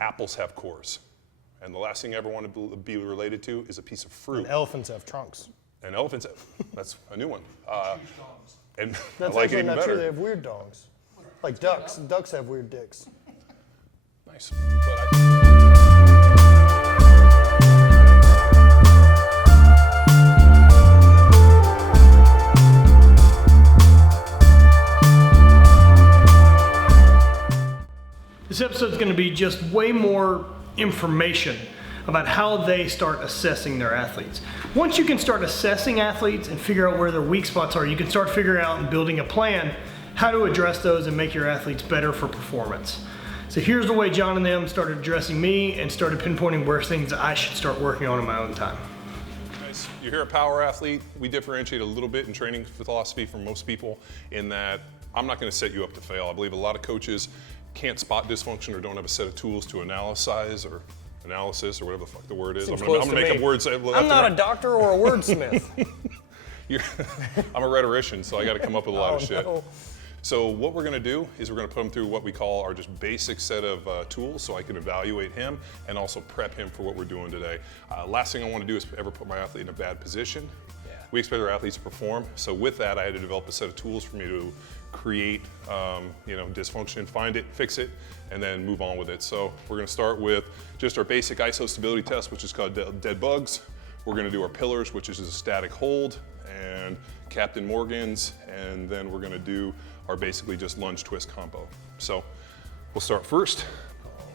Apples have cores. And the last thing I ever want to be related to is a piece of fruit. And elephants have trunks. And elephants, that's a new one. And That's I like actually it even not better. true. They have weird dongs. Like ducks. Ducks have weird dicks. Nice. But This episode is going to be just way more information about how they start assessing their athletes. Once you can start assessing athletes and figure out where their weak spots are, you can start figuring out and building a plan how to address those and make your athletes better for performance. So here's the way John and them started addressing me and started pinpointing where things I should start working on in my own time. nice. You're a power athlete. We differentiate a little bit in training philosophy from most people in that I'm not going to set you up to fail. I believe a lot of coaches can't spot dysfunction or don't have a set of tools to analysis or whatever the fuck the word is. I'm going to make up words. I'm not a doctor or a wordsmith. I'm a rhetorician, so I got to come up with a lot of shit. No. So what we're going to do is we're going to put him through what we call our just basic set of tools so I can evaluate him and also prep him for what we're doing today. Last thing I want to do is ever put my athlete in a bad position. Yeah. We expect our athletes to perform. So with that, I had to develop a set of tools for me to create dysfunction, find it, fix it, and then move on with it. So we're going to start with just our basic ISO stability test, which is called dead bugs. We're going to do our pillars, which is a static hold, and Captain Morgan's, and then we're going to do our basically just lunge twist combo. So we'll start first.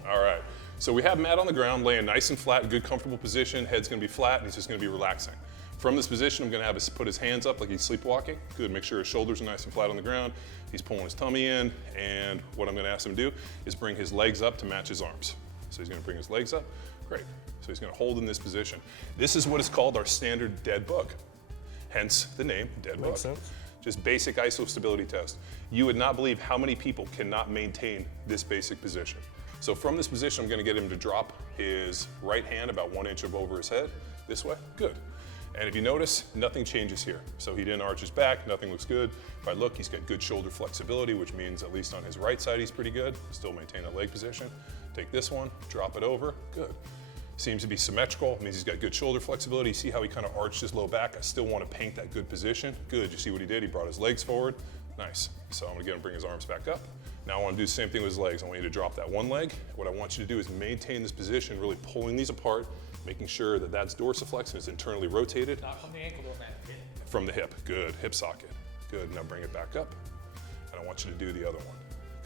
All right. So we have Matt on the ground, laying nice and flat, good comfortable position. Head's going to be flat, and he's just going to be relaxing. From this position, I'm going to have him put his hands up like he's sleepwalking. Good, make sure his shoulders are nice and flat on the ground. He's pulling his tummy in, and what I'm going to ask him to do is bring his legs up to match his arms. So he's going to bring his legs up. Great. So he's going to hold in this position. This is what is called our standard dead bug. Hence the name, dead bug. Makes sense. Just basic ISO stability test. You would not believe how many people cannot maintain this basic position. So from this position, I'm going to get him to drop his right hand about 1 inch over his head. This way. Good. And if you notice, nothing changes here. So he didn't arch his back, nothing looks good. If I look, he's got good shoulder flexibility, which means at least on his right side, he's pretty good. Still maintain that leg position. Take this one, drop it over, good. Seems to be symmetrical, means he's got good shoulder flexibility. See how he kind of arched his low back? I still want to paint that good position. Good, you see what he did? He brought his legs forward. Nice. So I'm gonna get him bring his arms back up. Now I want to do the same thing with his legs. I want you to drop that one leg. What I want you to do is maintain this position, really pulling these apart, making sure that that's dorsiflex and it's internally rotated. Not from the ankle, don't that hip. From the hip, good, hip socket. Good, now bring it back up. And I want you to do the other one.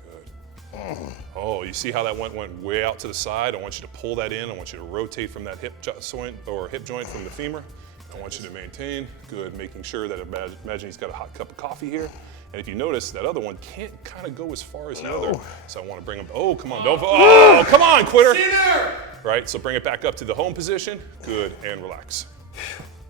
Good. Oh, you see how that went way out to the side? I want you to pull that in. I want you to rotate from that hip joint or hip joint from the femur. I want you to maintain, good, making sure that imagine he's got a hot cup of coffee here. And if you notice, that other one can't kind of go as far as the other. So I want to bring him, oh, come on, don't, oh, come on, quitter. Right, so bring it back up to the home position, good, and relax.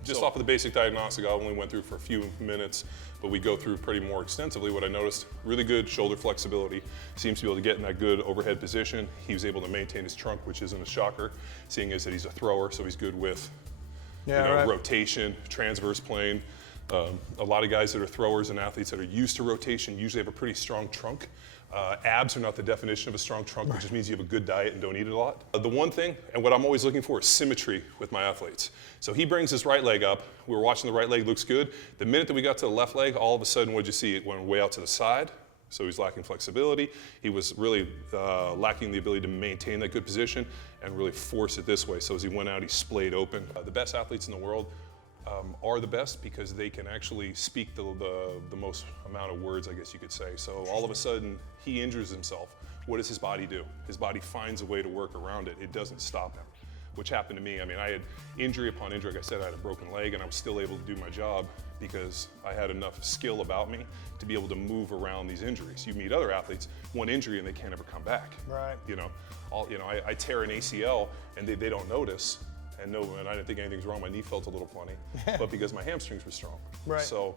Just off of the basic diagnostic, I only went through for a few minutes, but we go through pretty more extensively. What I noticed, really good shoulder flexibility, seems to be able to get in that good overhead position. He was able to maintain his trunk, which isn't a shocker, seeing as that he's a thrower, so he's good with rotation, transverse plane. A lot of guys that are throwers and athletes that are used to rotation usually have a pretty strong trunk. Abs are not the definition of a strong trunk, which just means you have a good diet and don't eat it a lot. The one thing, and what I'm always looking for, is symmetry with my athletes. So he brings his right leg up. We were watching the right leg, looks good. The minute that we got to the left leg, all of a sudden, what'd you see? It went way out to the side. So he's lacking flexibility. He was really lacking the ability to maintain that good position and really force it this way. So as he went out, he splayed open. The best athletes in the world are the best because they can actually speak the most amount of words, I guess you could say. So all of a sudden, he injures himself. What does his body do? His body finds a way to work around it. It doesn't stop him, which happened to me. I mean, I had injury upon injury. Like I said, I had a broken leg, and I was still able to do my job because I had enough skill about me to be able to move around these injuries. You meet other athletes, one injury, and they can't ever come back. Right. I tear an ACL, and they don't notice. And I didn't think anything's wrong. My knee felt a little funny, but because my hamstrings were strong. Right. So,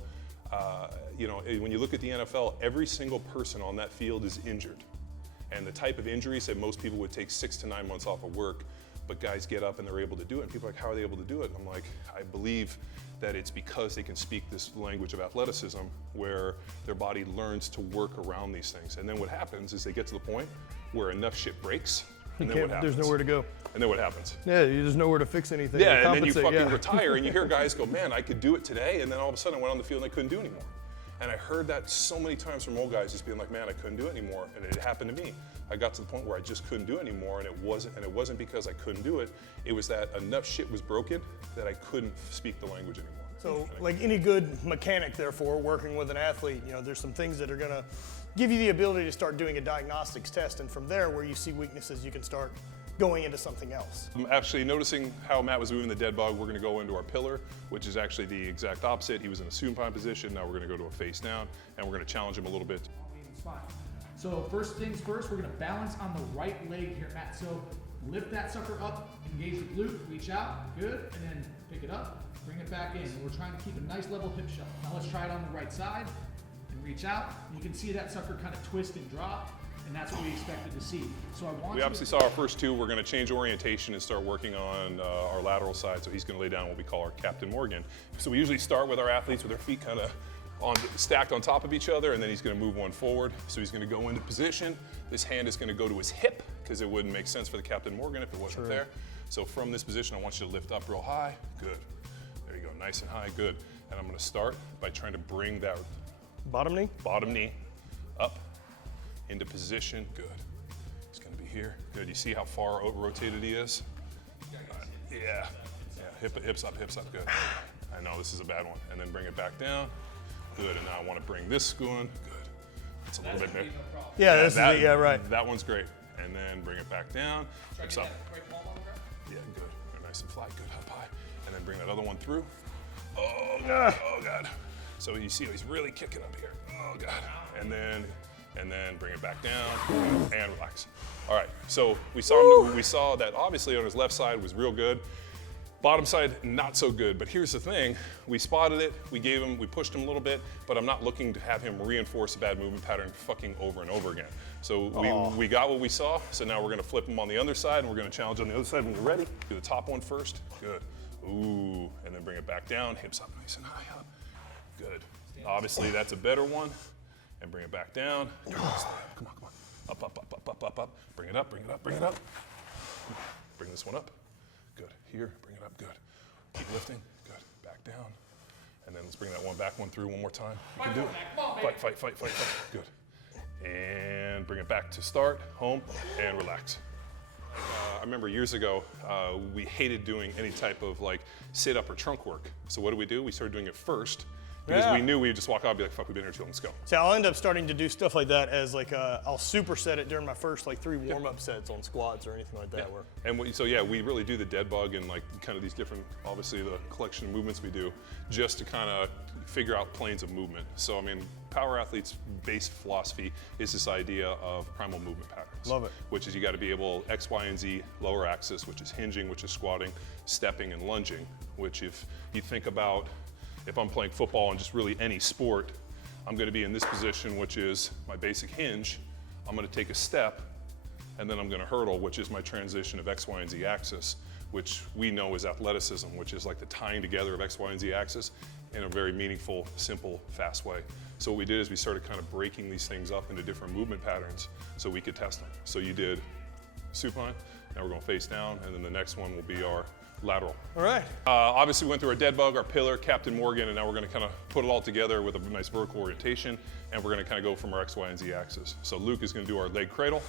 when you look at the NFL, every single person on that field is injured. And the type of injuries that most people would take 6 to 9 months off of work, but guys get up and they're able to do it. And people are like, how are they able to do it? And I'm like, I believe that it's because they can speak this language of athleticism where their body learns to work around these things. And then what happens is they get to the point where enough shit breaks, And then what happens? There's nowhere to go. And then what happens? Yeah, there's nowhere to fix anything. Yeah, or and then you compensate, fucking yeah. retire, and you hear guys go, man, I could do it today, and then all of a sudden I went on the field and I couldn't do it anymore. And I heard that so many times from old guys just being like, man, I couldn't do it anymore, and it happened to me. I got to the point where I just couldn't do it anymore, and it wasn't because I couldn't do it. It was that enough shit was broken that I couldn't speak the language anymore. So, like any good mechanic, therefore, working with an athlete, you know, there's some things that are going to give you the ability to start doing a diagnostics test, and from there, where you see weaknesses, you can start going into something else. I'm actually noticing how Matt was moving the dead bug. We're going to go into our pillar, which is actually the exact opposite. He was in a supine position. Now we're going to go to a face down, and we're going to challenge him a little bit. Spot. So first things first, we're gonna balance on the right leg here, Matt. So lift that sucker up, engage the glute, reach out, good, and then pick it up, bring it back in. And we're trying to keep a nice level hip shuffle. Now let's try it on the right side and reach out. You can see that sucker kind of twist and drop, and that's what we expected to see. So I want We obviously saw our first two. We're going to change orientation and start working on our lateral side. So he's going to lay down what we call our Captain Morgan. So we usually start with our athletes with their feet kind of stacked on top of each other, and then he's going to move one forward. So he's going to go into position. This hand is going to go to his hip because it wouldn't make sense for the Captain Morgan if it wasn't there. So from this position, I want you to lift up real high. Good. There you go, nice and high, good. And I'm going to start by trying to bring that Bottom knee? bottom knee up into position. Good. It's going to be here. Good. You see how far rotated he is? Yeah. Hips up, hips up. Good. I know this is a bad one. And then bring it back down. Good. And now I want to bring this going. Good. It's a little bit better. Yeah, this is it, yeah, right. That one's great. And then bring it back down. Hips up. right palm on the ground. Yeah, good. They're nice and flat. Good. Up high. And then bring that other one through. Oh, God. Oh, God. So you see he's really kicking up here. Oh, God. And then bring it back down and relax. All right, so we saw that obviously on his left side was real good. Bottom side, not so good. But here's the thing, we spotted it, we pushed him a little bit, but I'm not looking to have him reinforce a bad movement pattern fucking over and over again. So we got what we saw, so now we're gonna flip him on the other side, and we're gonna challenge on the other side when you're ready. Do the top one first, good. Ooh, and then bring it back down, hips up nice and high up. Good. Obviously that's a better one. And bring it back down. Come on. Up, up, up, up, up, up, up. Bring it up, bring it up, bring it up. Bring this one up. Good. Here, bring it up, good. Keep lifting, good. Back down. And then let's bring that one back one through one more time. You can do it. Fight. Good. And bring it back to start, home, and relax. I remember years ago, we hated doing any type of like sit up or trunk work. So what do? We started doing it first because we knew we'd just walk out and be like, fuck, we've been here too long, let's go. So I'll end up starting to do stuff like that as like I'll superset it during my first like 3 warm-up sets on squats or anything like that. And we really do the dead bug and like kind of these different, obviously the collection of movements we do just to kind of figure out planes of movement. So I mean, power athletes' base philosophy is this idea of primal movement patterns. Love it. Which is you got to be able X, Y, and Z, lower axis, which is hinging, which is squatting, stepping, and lunging, which if you think about, if I'm playing football and just really any sport, I'm going to be in this position, which is my basic hinge. I'm going to take a step, and then I'm going to hurdle, which is my transition of X, Y, and Z axis, which we know is athleticism, which is like the tying together of X, Y, and Z axis in a very meaningful, simple, fast way. So what we did is we started kind of breaking these things up into different movement patterns so we could test them. So you did supine, now we're going face down, and then the next one will be our lateral. All right. Obviously we went through our dead bug, our pillar, Captain Morgan, and now we're going to kind of put it all together with a nice vertical orientation, and we're going to kind of go from our X, Y, and Z axis. So Luke is going to do our leg cradle.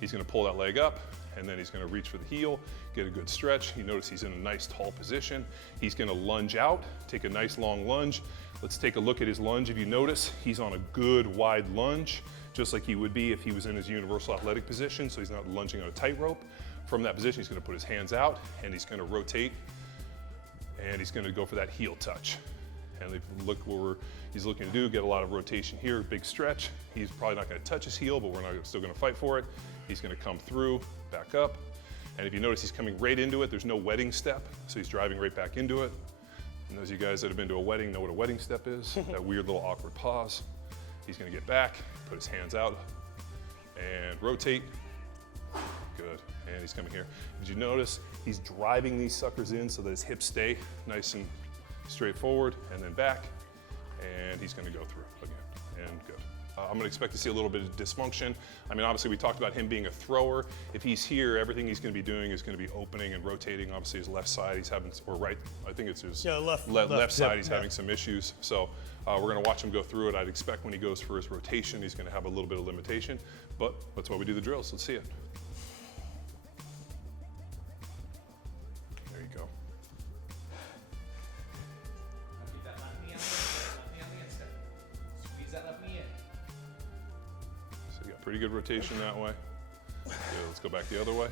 He's going to pull that leg up, and then he's going to reach for the heel, get a good stretch. You notice he's in a nice tall position. He's going to lunge out, take a nice long lunge. Let's take a look at his lunge. If you notice, he's on a good wide lunge, just like he would be if he was in his universal athletic position, so he's not lunging on a tightrope. From that position, he's going to put his hands out, and he's going to rotate, and he's going to go for that heel touch. And if you look what he's looking to do, get a lot of rotation here, big stretch. He's probably not going to touch his heel, but we're still going to fight for it. He's going to come through, back up, and if you notice, he's coming right into it. There's no wedding step, so he's driving right back into it. And those of you guys that have been to a wedding know what a wedding step is, that weird little awkward pause. He's going to get back, put his hands out, and rotate. Good, and he's coming here. Did you notice he's driving these suckers in so that his hips stay nice and straight forward, and then back, and he's going to go through again, and good. I'm going to expect to see a little bit of dysfunction. I mean, obviously we talked about him being a thrower. If he's here, everything he's going to be doing is going to be opening and rotating. Obviously his left side, he's having, or right, I think it's his left side, he's having some issues. So we're going to watch him go through it. I'd expect when he goes for his rotation, he's going to have a little bit of limitation, but that's why we do the drills. Let's see it. There you go. Keep that left knee on the inside. Squeeze that left knee in. So you got pretty good rotation that way. Good, let's go back the other way.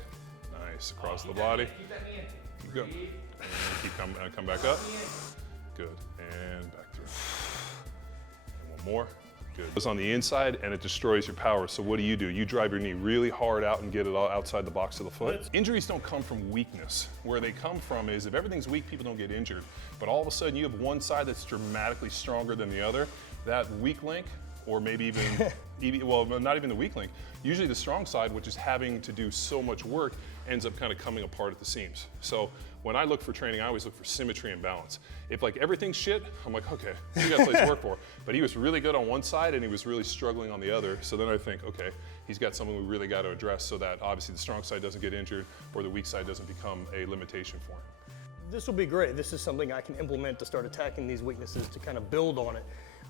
Nice, across the body. Keep that knee in. Keep going. Breathe. And keep come back up. Good, and back through. And one more. Good. It's on the inside and it destroys your power. So what do? You drive your knee really hard out and get it all outside the box of the foot. Injuries don't come from weakness. Where they come from is if everything's weak, people don't get injured. But all of a sudden you have one side that's dramatically stronger than the other. That weak link, or maybe even, well, not even the weak link, usually the strong side, which is having to do so much work, ends up kind of coming apart at the seams. So when I look for training, I always look for symmetry and balance. If like everything's shit, I'm like, okay, you got a place to work for. But he was really good on one side and he was really struggling on the other. So then I think, okay, he's got something we really got to address so that obviously the strong side doesn't get injured or the weak side doesn't become a limitation for him. This will be great. This is something I can implement to start attacking these weaknesses to kind of build on it.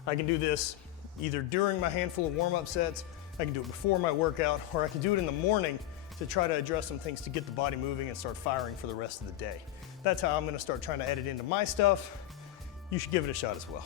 I can do this either during my handful of warm-up sets, I can do it before my workout, or I can do it in the morning to try to address some things to get the body moving and start firing for the rest of the day. That's how I'm going to start trying to edit into my stuff. You should give it a shot as well.